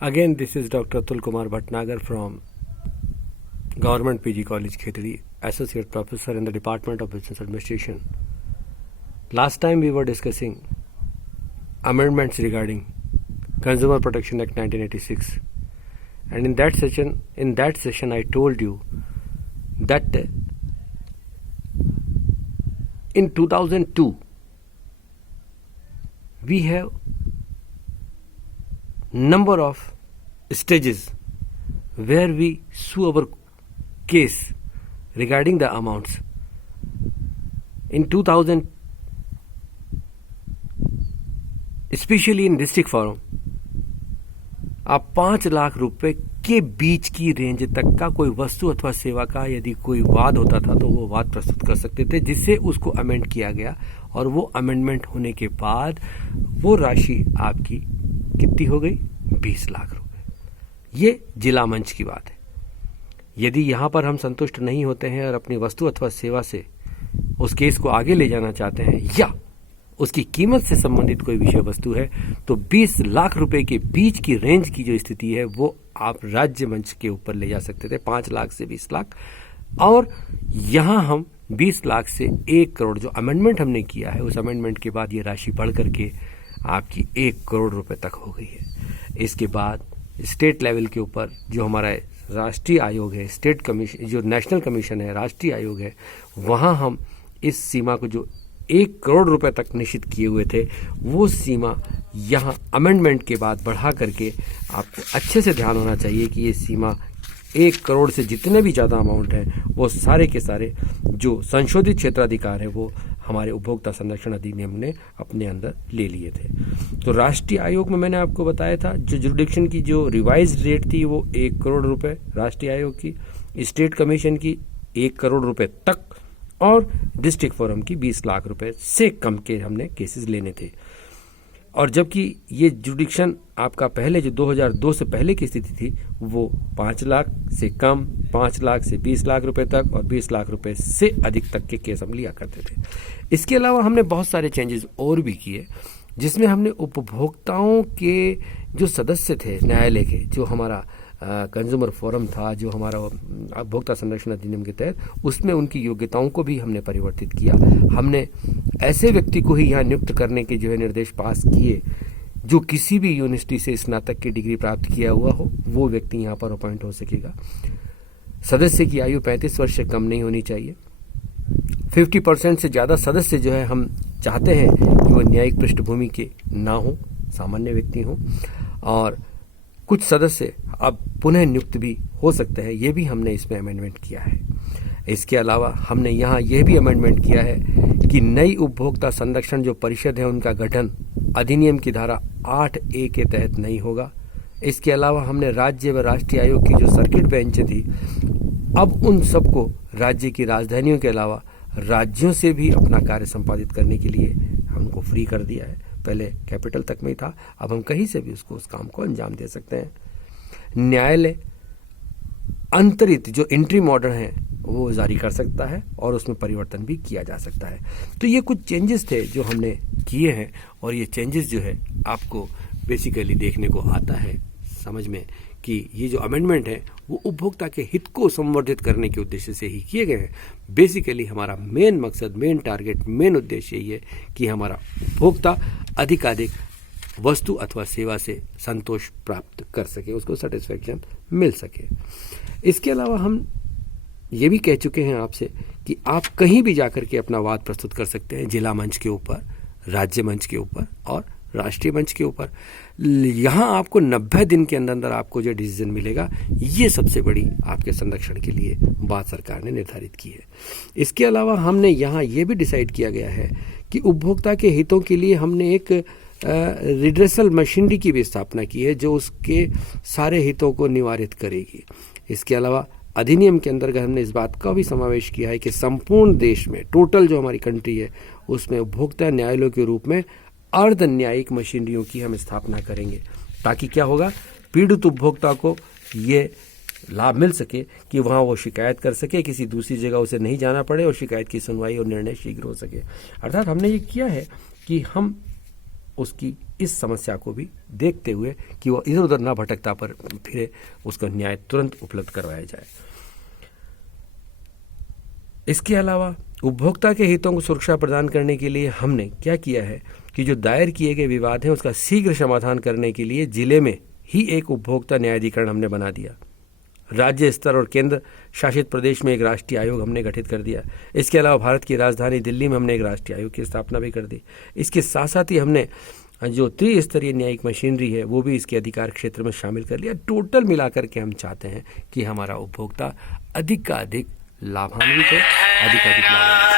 Again, this is Dr. Atul Kumar Bhatnagar from Government PG College, Khetri, Associate Professor in the Department of Business Administration. Last time we were discussing amendments regarding Consumer Protection Act 1986, and in that session I told you that in 2002 we have number of stages where we sue our case regarding the amounts. In 2000, especially in district forum, आप 5 लाख रुपए के बीच की range तक का कोई वस्तु अथवा सेवा का यदि कोई वाद होता था तो वो वाद प्रस्तुत कर सकते थे, जिससे उसको अमेंड किया गया और वो अमेंडमेंट होने के बाद वो राशि आपकी कितनी हो गई? 20 लाख रुपए। ये जिला मंच की बात है। यदि यहां पर हम संतुष्ट नहीं होते हैं और अपनी वस्तु अथवा सेवा से उस केस को आगे ले जाना चाहते हैं या उसकी कीमत से संबंधित कोई विषय वस्तु है, तो 20 लाख रुपए के बीच की रेंज की जो स्थिति है वो आप राज्य मंच के ऊपर ले जा सकते थे, 5 लाख से 20 लाख। और यहां हम 20 लाख से 1 करोड़ जो अमेंडमेंट हमने किया है, उस अमेंडमेंट के बाद ये राशि बढ़ करके आपकी 1 करोड़ रुपए तक हो गई है। इसके बाद स्टेट लेवल के ऊपर जो हमारा राष्ट्रीय आयोग है, स्टेट कमीशन, जो नेशनल कमीशन है, राष्ट्रीय आयोग है, वहां हम इस सीमा को जो 1 करोड़ रुपए तक निश्चित किए हुए थे, वो सीमा यहाँ अमेंडमेंट के बाद बढ़ा करके आपको अच्छे से ध्यान होना चाहिए कि ये सीमा 1 करोड़ से जितने भी ज़्यादा अमाउंट हैं वो सारे के सारे जो संशोधित क्षेत्राधिकार है वो हमारे उपभोक्ता संरक्षण अधिनियम ने अपने अंदर ले लिए थे। तो राष्ट्रीय आयोग में मैंने आपको बताया था जो जुरिडिक्शन की जो रिवाइज रेट थी वो 1 करोड़ रुपए राष्ट्रीय आयोग की, स्टेट कमीशन की 1 करोड़ रुपए तक, और डिस्ट्रिक्ट फोरम की 20 लाख रुपए से कम के हमने केसेस लेने थे। और जबकि ये जुरिडिक्शन आपका पहले जो 2002 से पहले की स्थिति थी वो 5 लाख से कम, 5 लाख से 20 लाख रुपए तक और 20 लाख रुपए से अधिक तक के केस हम लिया करते थे। इसके अलावा हमने बहुत सारे चेंजेस और भी किए, जिसमें हमने उपभोक्ताओं के जो सदस्य थे न्यायालय के, जो हमारा कंज्यूमर फोरम था, जो हमारा उपभोक्ता संरक्षण अधिनियम के तहत, उसमें उनकी योग्यताओं को भी हमने परिवर्तित किया। हमने ऐसे व्यक्ति को ही यहाँ नियुक्त करने के जो है निर्देश पास किए जो किसी भी यूनिवर्सिटी से स्नातक की डिग्री प्राप्त किया हुआ हो, वो व्यक्ति यहाँ पर अपॉइंट हो सकेगा। सदस्य की आयु 35 वर्ष से कम नहीं होनी चाहिए। 50% से ज़्यादा सदस्य जो है हम चाहते हैं कि वो न्यायिक पृष्ठभूमि के ना हो, सामान्य व्यक्ति हो, और कुछ सदस्य अब पुनः नियुक्त भी हो सकते हैं, ये भी हमने इसमें अमेंडमेंट किया है। इसके अलावा हमने यहाँ यह भी अमेंडमेंट किया है कि नई उपभोक्ता संरक्षण जो परिषद है उनका गठन अधिनियम की धारा 8A के तहत नहीं होगा। इसके अलावा हमने राज्य व राष्ट्रीय आयोग की जो सर्किट बेंचें थी, अब उन सबको राज्य की राजधानियों के अलावा राज्यों से भी अपना कार्य संपादित करने के लिए हमको फ्री कर दिया है। पहले कैपिटल तक में ही था, अब हम कहीं से भी उसको उस काम को अंजाम दे सकते हैं। न्यायालय अंतरित जो इंट्रीम ऑर्डर है वो जारी कर सकता है और उसमें परिवर्तन भी किया जा सकता है। तो ये कुछ चेंजेस थे जो हमने किए हैं, और ये चेंजेस जो है आपको बेसिकली देखने को आता है समझ में कि ये जो अमेंडमेंट है वो उपभोक्ता के हित को संवर्धित करने के उद्देश्य से ही किए गए हैं। बेसिकली हमारा मेन मकसद, मेन टारगेट, मेन उद्देश्य ये है कि हमारा उपभोक्ता अधिकाधिक वस्तु अथवा सेवा से संतोष प्राप्त कर सके, उसको सेटिस्फेक्शन मिल सके। इसके अलावा हम ये भी कह चुके हैं आपसे कि आप कहीं भी जाकर के अपना वाद प्रस्तुत कर सकते हैं, जिला मंच के ऊपर, राज्य मंच के ऊपर और राष्ट्रीय मंच के ऊपर। यहाँ आपको 90 दिन के अंदर आपको जो डिसीजन मिलेगा, ये सबसे बड़ी आपके संरक्षण के लिए बात सरकार ने निर्धारित की है। इसके अलावा हमने यहाँ ये भी डिसाइड किया गया है कि उपभोक्ता के हितों के लिए हमने एक रिड्रेसल मशीनरी की भी स्थापना की है जो उसके सारे हितों को निवारित करेगी। इसके अलावा अधिनियम के अंतर्गत हमने इस बात का भी समावेश किया है कि संपूर्ण देश में, टोटल जो हमारी कंट्री है, उसमें उपभोक्ता न्यायालयों के रूप में अर्ध न्यायिक मशीनरियों की हम स्थापना करेंगे, ताकि क्या होगा, पीड़ित उपभोक्ता को ये लाभ मिल सके कि वहाँ वो शिकायत कर सके, किसी दूसरी जगह उसे नहीं जाना पड़े और शिकायत की सुनवाई और निर्णय शीघ्र हो सके। अर्थात हमने ये किया है कि हम उसकी इस समस्या को भी देखते हुए कि वो इधर उधर ना भटकता पर फिरे, उसका न्याय तुरंत उपलब्ध करवाया जाए। इसके अलावा उपभोक्ता के हितों को सुरक्षा प्रदान करने के लिए हमने क्या किया है कि जो दायर किए गए विवाद हैं उसका शीघ्र समाधान करने के लिए जिले में ही एक उपभोक्ता न्यायाधिकरण हमने बना दिया। राज्य स्तर और केंद्र शासित प्रदेश में एक राष्ट्रीय आयोग हमने गठित कर दिया। इसके अलावा भारत की राजधानी दिल्ली में हमने एक राष्ट्रीय आयोग की स्थापना भी कर दी। इसके साथ साथ ही हमने जो त्रिस्तरीय न्यायिक मशीनरी है वो भी इसके अधिकार क्षेत्र में शामिल कर लिया। टोटल मिलाकर के हम चाहते हैं कि हमारा उपभोक्ता अधिक का अधिक लाभान्वित हो, अधिक लाभान्वित।